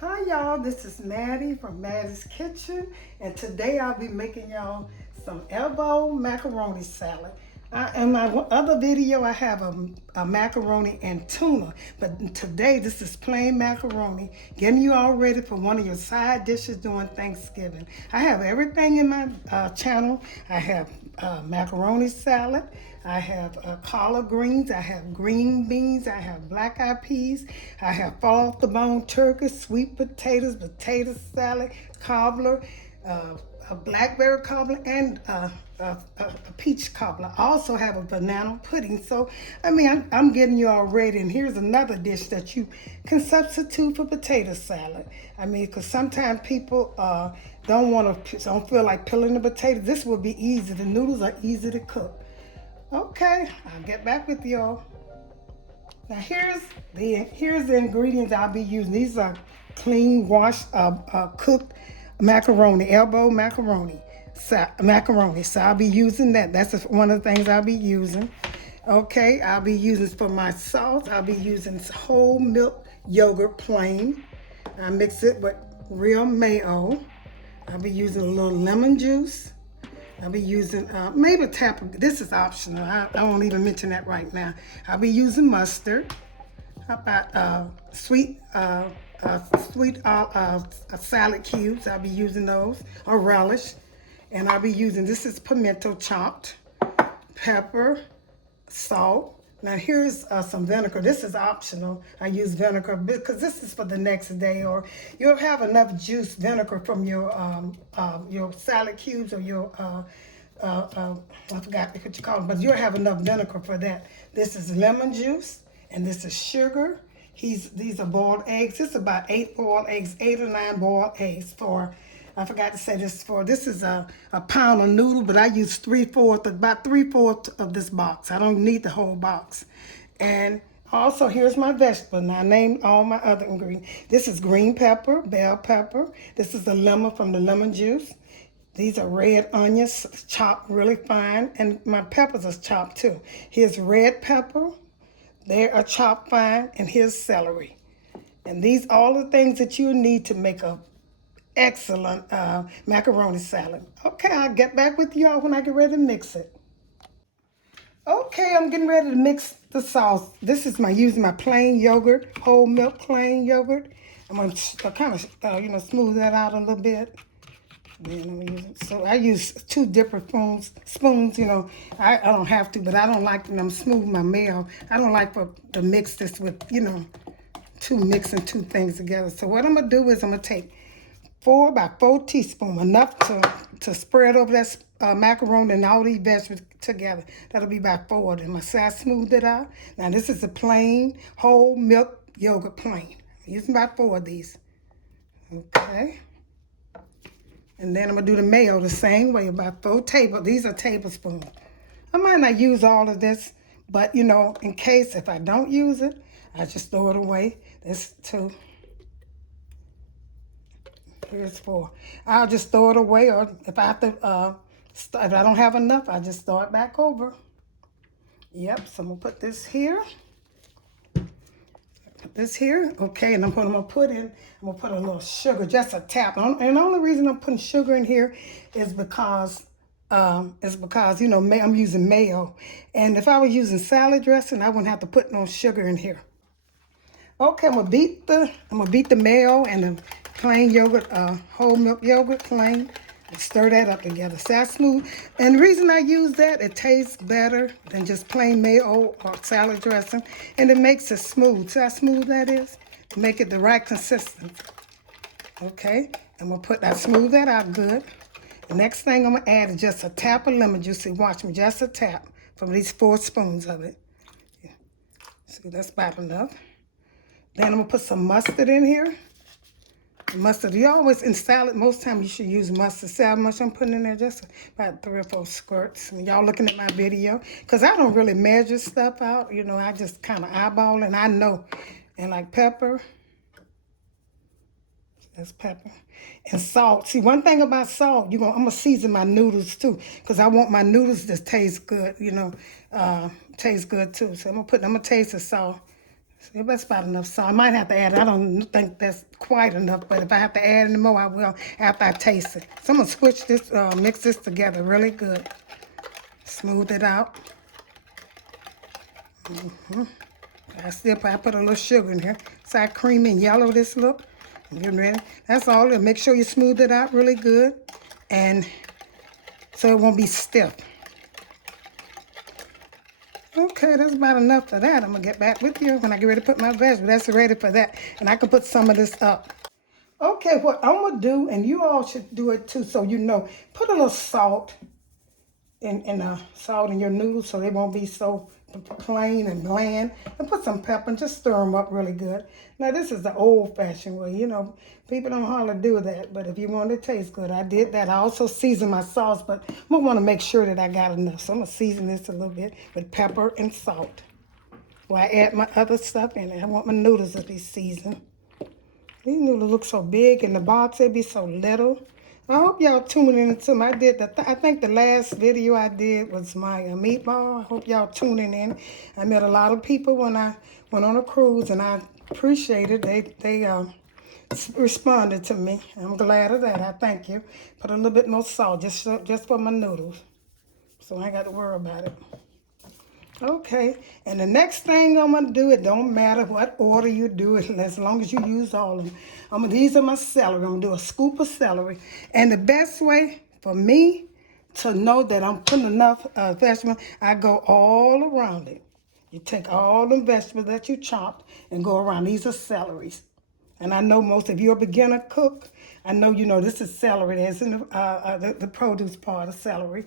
Hi y'all, this is Mattie from Mattie's Kitchen, and today I'll be making y'all some elbow macaroni salad. In my other video I have a macaroni and tuna, but today this is plain macaroni, getting you all ready for one of your side dishes during Thanksgiving. I have everything in my channel. I have macaroni salad, I have collard greens, I have green beans, I have black eyed peas, I have fall off the bone turkey, sweet potatoes, potato salad, cobbler, a blackberry cobbler, and a peach cobbler. I also have a banana pudding. So, I'm getting you all ready. And here's another dish that you can substitute for potato salad. Because sometimes people don't feel like peeling the potatoes. This will be easy. The noodles are easy to cook. Okay, I'll get back with y'all. Now here's the ingredients I'll be using. These are clean, washed, cooked macaroni, elbow macaroni. So I'll be using that. That's one of the things I'll be using. Okay, I'll be using for my sauce. I'll be using whole milk yogurt plain. I mix it with real mayo. I'll be using a little lemon juice. I'll be using maybe a tap of, this is optional. I won't even mention that right now. I'll be using mustard. How about sweet salad cubes? I'll be using those, or relish. And I'll be using, this is pimento chopped, pepper, salt. Now here's some vinegar. This is optional. I use vinegar because this is for the next day, or you'll have enough juice vinegar from your salad cubes or your I forgot what you call it, but you'll have enough vinegar for that. This is lemon juice, and this is sugar. These are boiled eggs. This is about 8 boiled eggs, 8 or 9 boiled eggs for. I forgot to say this is a pound of noodle, but I use about three-fourths of this box. I don't need the whole box. And also, here's my vegetable. Now, I named all my other ingredients. This is green pepper, bell pepper. This is the lemon from the lemon juice. These are red onions, chopped really fine, and my peppers are chopped too. Here's red pepper. They are chopped fine, and here's celery. And these all the things that you need to make a excellent macaroni salad. Okay, I'll get back with y'all when I get ready to mix it. Okay, I'm getting ready to mix the sauce. This is using my plain yogurt, whole milk plain yogurt. I'm going to kind of, smooth that out a little bit. So I use 2 different spoons, I don't have to, but I don't like when I'm smoothing my mayo. I don't like to mix this with, mixing 2 things together. So what I'm going to do is I'm going to take about 4 teaspoons, enough to spread over that macaroni and all these vegetables together. That'll be about 4 of them. I smoothed it out. Now this is a plain whole milk yogurt plain. I'm using about 4 of these. Okay. And then I'm going to do the mayo the same way, about 4 tablespoons. These are tablespoons. I might not use all of this, but, in case if I don't use it, I just throw it away. There's 2. Here's 4. I'll just throw it away, or if I have to, if I don't have enough, I just throw it back over. Yep, so I'm going to put this here. Okay, and I'm gonna put a little sugar, just a tap. And the only reason I'm putting sugar in here is because I'm using mayo. And if I was using salad dressing, I wouldn't have to put no sugar in here. Okay, I'm gonna beat the mayo and the plain yogurt, whole milk yogurt plain. Stir that up together. So that's smooth. And the reason I use that, it tastes better than just plain mayo or salad dressing. And it makes it smooth. See how smooth that is? To make it the right consistency. Okay. And I smooth that out good. The next thing I'm going to add is just a tap of lemon juice. See, watch me. Just a tap from these 4 spoons of it. Yeah. See, that's about enough. Then I'm going to put some mustard in here. Mustard, you always, in salad, most times you should use mustard. See how much I'm putting in there? Just about 3 or 4 squirts. When y'all looking at my video, because I don't really measure stuff out. I just kind of eyeball and I know. And like pepper, that's pepper. And salt. See, one thing about salt, I'm going to season my noodles too, because I want my noodles to taste good, taste good too. So I'm going to taste the salt. See, that's about enough salt. I might have to add, I don't think that's quite enough, but if I have to add any more, I will after I taste it. So I'm going to switch this, mix this together really good. Smooth it out. I put a little sugar in here. So I creamy and yellow this look. I'm getting ready. That's all. And make sure you smooth it out really good. And so it won't be stiff. Okay, that's about enough for that. I'm going to get back with you when I get ready to put my vegetables. That's ready for that. And I can put some of this up. Okay, what I'm going to do, and you all should do it too so you know, put a little salt salt in your noodles so they won't be so plain and bland. And put some pepper and just stir them up really good. Now, this is the old-fashioned way. You know, people don't hardly do that. But if you want it to taste good, I did that. I also seasoned my sauce, but I'm going to want to make sure that I got enough. So I'm going to season this a little bit with pepper and salt. While I add my other stuff in it. I want my noodles to be seasoned. These noodles look so big in the box. They be so little. I hope y'all tuning in to me. I think the last video I did was my meatball. I hope y'all tuning in. I met a lot of people when I went on a cruise, and I appreciate it. They responded to me. I'm glad of that. I thank you. Put a little bit more salt just for my noodles, so I ain't got to worry about it. Okay, and the next thing I'm going to do, it don't matter what order you do it, as long as you use all of them. These are my celery. I'm going to do a scoop of celery. And the best way for me to know that I'm putting enough vegetables, I go all around it. You take all the vegetables that you chopped and go around. These are celeries. And I know most of you are beginner cook. I know you know this is celery. That's in the produce part of celery.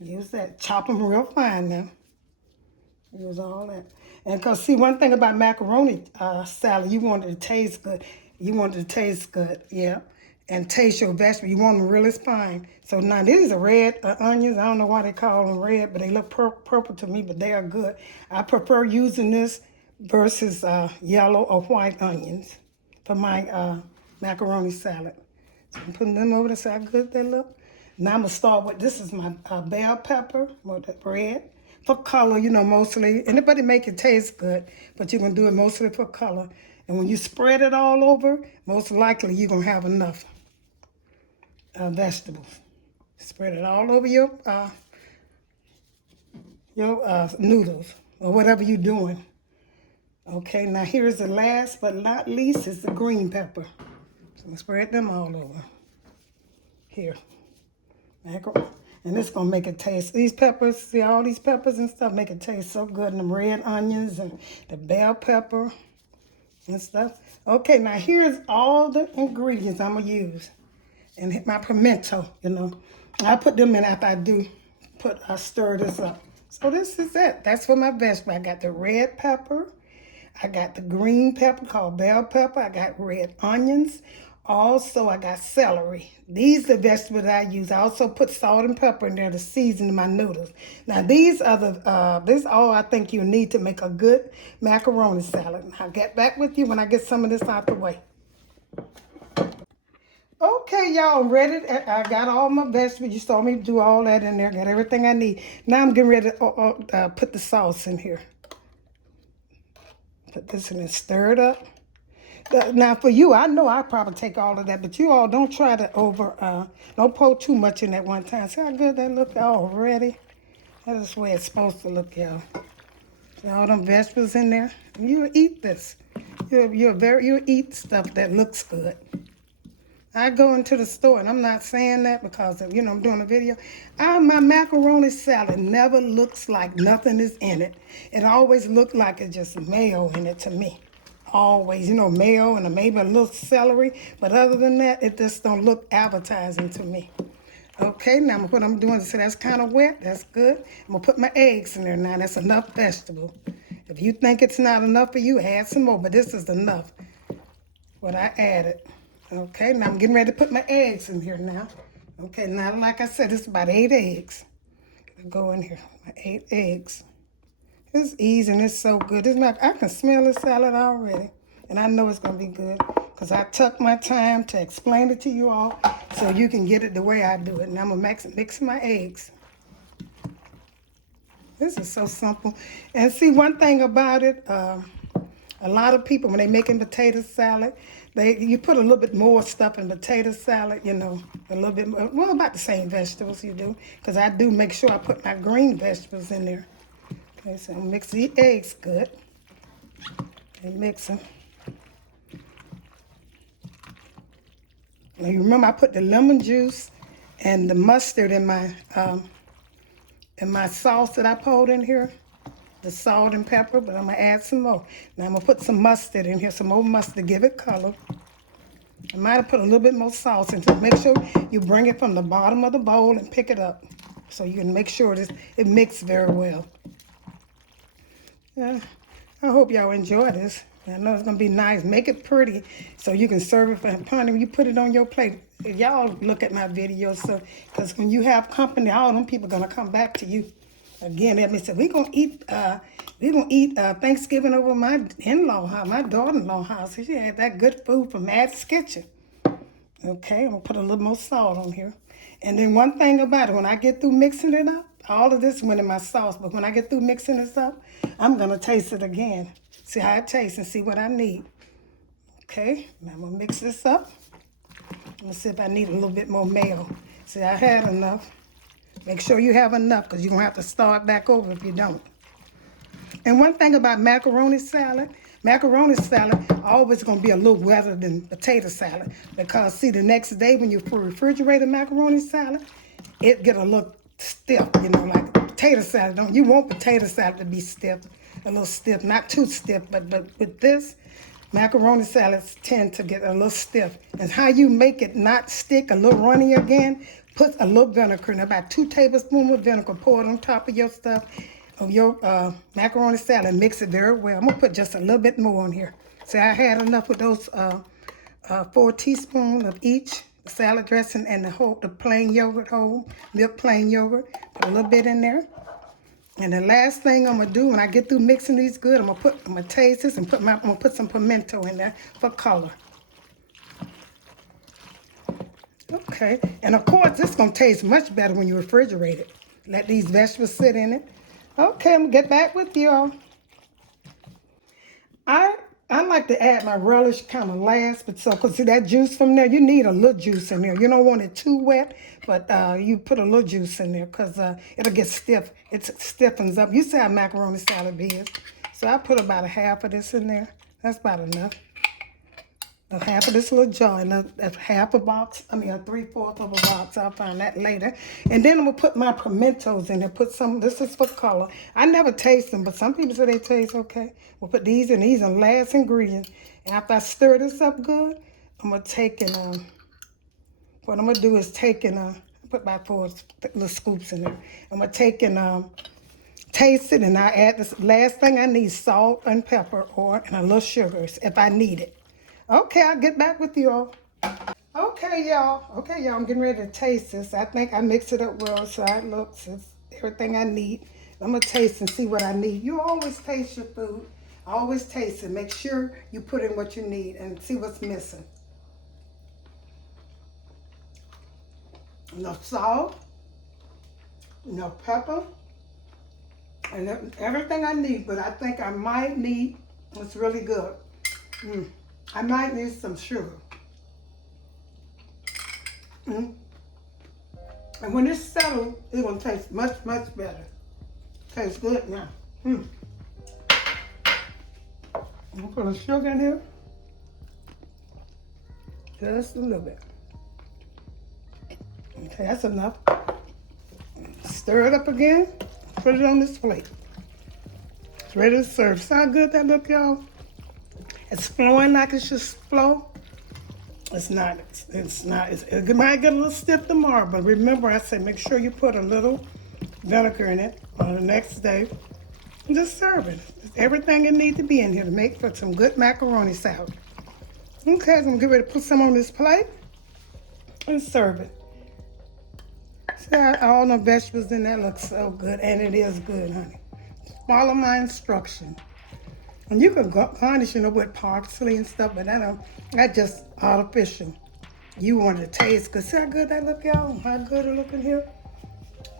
Use that. Chop them real fine now. Use all that. And because, see, one thing about macaroni salad, you want it to taste good. You want it to taste good, yeah. And taste your vegetable. You want them really fine. So now these are red onions. I don't know why they call them red, but they look purple to me, but they are good. I prefer using this versus yellow or white onions for my macaroni salad. So I'm putting them over to see how good they look. Now I'm going to start with, this is my bell pepper with the red. For color, you know, mostly. Anybody make it taste good, but you're going to do it mostly for color. And when you spread it all over, most likely you're going to have enough vegetables. Spread it all over your noodles or whatever you're doing. Okay, now here's the last but not least is the green pepper. So spread them all over. Here. And it's going to make it taste. These peppers, see all these peppers and stuff, make it taste so good. And the red onions and the bell pepper and stuff. Okay, now here's all the ingredients I'm going to use. And my pimento, you know. I put them in after I stir this up. So this is it. That's for my vegetable. I got the red pepper. I got the green pepper called bell pepper. I got red onions. Also, I got celery. These are the vegetables that I use. I also put salt and pepper in there to season my noodles. Now, these are this is all I think you need to make a good macaroni salad. I'll get back with you when I get some of this out the way. Okay, y'all, I'm ready. I got all my vegetables. You saw me do all that in there. Got everything I need. Now I'm getting ready to put the sauce in here. Put this in and stir it up. Now, for you, I know I probably take all of that, but you all don't try to don't pour too much in at one time. See how good that look already? That is the way it's supposed to look, y'all. See all them vegetables in there? You'll eat this. You'll eat stuff that looks good. I go into the store, and I'm not saying that because, you know, I'm doing a video. My macaroni salad never looks like nothing is in it. It always looks like it's just mayo in it to me. Always, you know, mayo and maybe a little celery. But other than that, it just don't look appetizing to me. Okay, now what I'm doing is, that's kind of wet. That's good. I'm going to put my eggs in there now. That's enough vegetable. If you think it's not enough for you, add some more. But this is enough what I added. Okay, now I'm getting ready to put my eggs in here now. Okay, now like I said, it's about 8 eggs. Go in here, my 8 eggs. It's easy and it's so good. I can smell the salad already. And I know it's going to be good because I took my time to explain it to you all so you can get it the way I do it. Now I'm going to mix my eggs. This is so simple. And see, one thing about it, A lot of people, when they making potato salad, you put a little bit more stuff in potato salad, you know, a little bit more, well, about the same vegetables you do, because I do make sure I put my green vegetables in there. Okay, so I'm mix the eggs good. And mix them. Now you remember I put the lemon juice and the mustard in my sauce that I poured in here. The salt and pepper, but I'm gonna add some more. Now I'm gonna put some mustard in here, some more mustard to give it color. I might have put a little bit more sauce in it. Make sure you bring it from the bottom of the bowl and pick it up, so you can make sure it mixes very well. Yeah, I hope y'all enjoy this. I know it's gonna be nice. Make it pretty so you can serve it for honey. You put it on your plate. Y'all look at my videos, so because when you have company, all them people gonna come back to you. Again, let me say we're gonna eat Thanksgiving over my in-law house, my daughter-in-law house. She had that good food from Mattie's kitchen. Okay, I'm gonna put a little more salt on here. And then one thing about it, when I get through mixing it up, all of this went in my sauce, but when I get through mixing this up, I'm gonna taste it again. See how it tastes and see what I need. Okay, now I'm gonna mix this up. I'm gonna see if I need a little bit more mayo. See, I had enough. Make sure you have enough, because you're gonna have to start back over if you don't. And one thing about macaroni salad always gonna be a little wetter than potato salad, because see, the next day when you refrigerate macaroni salad, it get a little stiff, you know, like potato salad. You want potato salad to be stiff, a little stiff, not too stiff, but with this, macaroni salads tend to get a little stiff. And how you make it not stick, a little runny again, put a little vinegar in, about 2 tablespoons of vinegar, pour it on top of your stuff, of your macaroni salad, mix it very well. I'm gonna put just a little bit more on here. See, I had enough with those 4 teaspoons of each, the salad dressing and the plain yogurt, whole milk plain yogurt. Put a little bit in there. And the last thing I'm gonna do when I get through mixing these good, I'm gonna taste this and I'm gonna put some pimento in there for color. Okay, and of course this is gonna taste much better when you refrigerate it. Let these vegetables sit in it. Okay, I'm gonna get back with y'all. I like to add my relish kind of last, but cause see that juice from there, you need a little juice in there. You don't want it too wet, but you put a little juice in there, cause it'll get stiff. It stiffens up. You see how macaroni salad is. So I put about a half of this in there. That's about enough. A half of this little jar, and that's half a box. I mean, a 3/4 of a box. I'll find that later. And then I'm gonna put my pimentos in there. Put some. This is for color. I never taste them, but some people say they taste okay. We'll put these in. These are last ingredients. And after I stir this up good, I'm gonna take and what I'm gonna do is take and put about 4 little scoops in there. I'm gonna take and taste it, and I add this last thing I need: salt and pepper, and a little sugar if I need it. Okay, I'll get back with y'all. Okay, y'all, I'm getting ready to taste this. I think I mixed it up well, so it looks, it's everything I need. I'm gonna taste and see what I need. You always taste your food. Always taste it. Make sure you put in what you need and see what's missing. Enough salt, enough pepper, and everything I need, but I think I might need, it's really good. I might need some sugar. And when it's settled, it's gonna taste much, much better. Tastes good now. I'm gonna put a sugar in here. Just a little bit. Okay, that's enough. Stir it up again. Put it on this plate. It's ready to serve. See how good that look, y'all? It's flowing like it should flow. It's not. It might get a little stiff tomorrow, but remember I said make sure you put a little vinegar in it on the next day. And just serve it. It's everything it needs to be in here to make for some good macaroni salad. Okay, so I'm gonna get ready to put some on this plate and serve it. See how all the vegetables in there look so good, and it is good, honey. Follow my instructions. And you can garnish, with parsley and stuff, but that's just artificial. You want to taste good. See how good that look, y'all? How good it looking here?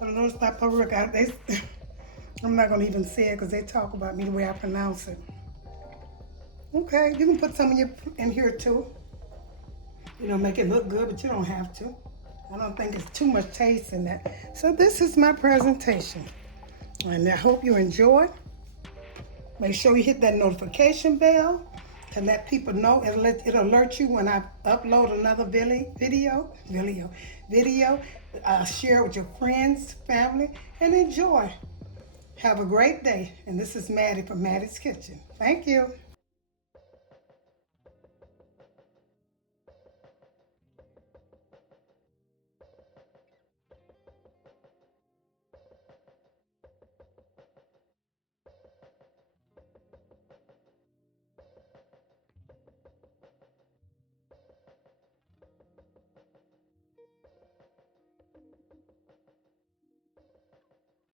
I don't know, stop over. I'm not going to even say it because they talk about me the way I pronounce it. Okay, you can put some in here too. You know, make it look good, but you don't have to. I don't think it's too much taste in that. So this is my presentation. And I hope you enjoy. Make sure you hit that notification bell to let people know. It'll alert you when I upload another video. Share it with your friends, family, and enjoy. Have a great day. And this is Mattie from Mattie's Kitchen. Thank you.